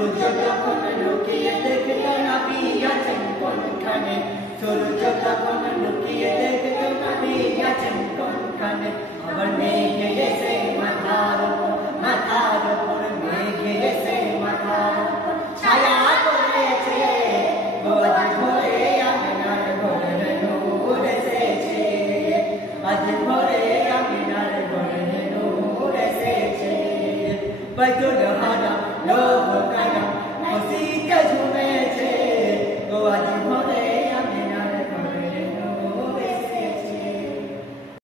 সূর্য যখন লুকিয়ে দেখতো নবী আছেন কোনখানে সূর্য যখন লুকিয়ে দেখতো নবী আছেন কোনখানে আবার মেঘে এসে মাথার উপর মেঘে এসে মাথার উপর ছায়া করেছে আজ ভোরে আমিনার ঘরে নূর এসেছে আজ ভোরে আমিনার ঘরে নূর এসেছে বাইতুল হারাম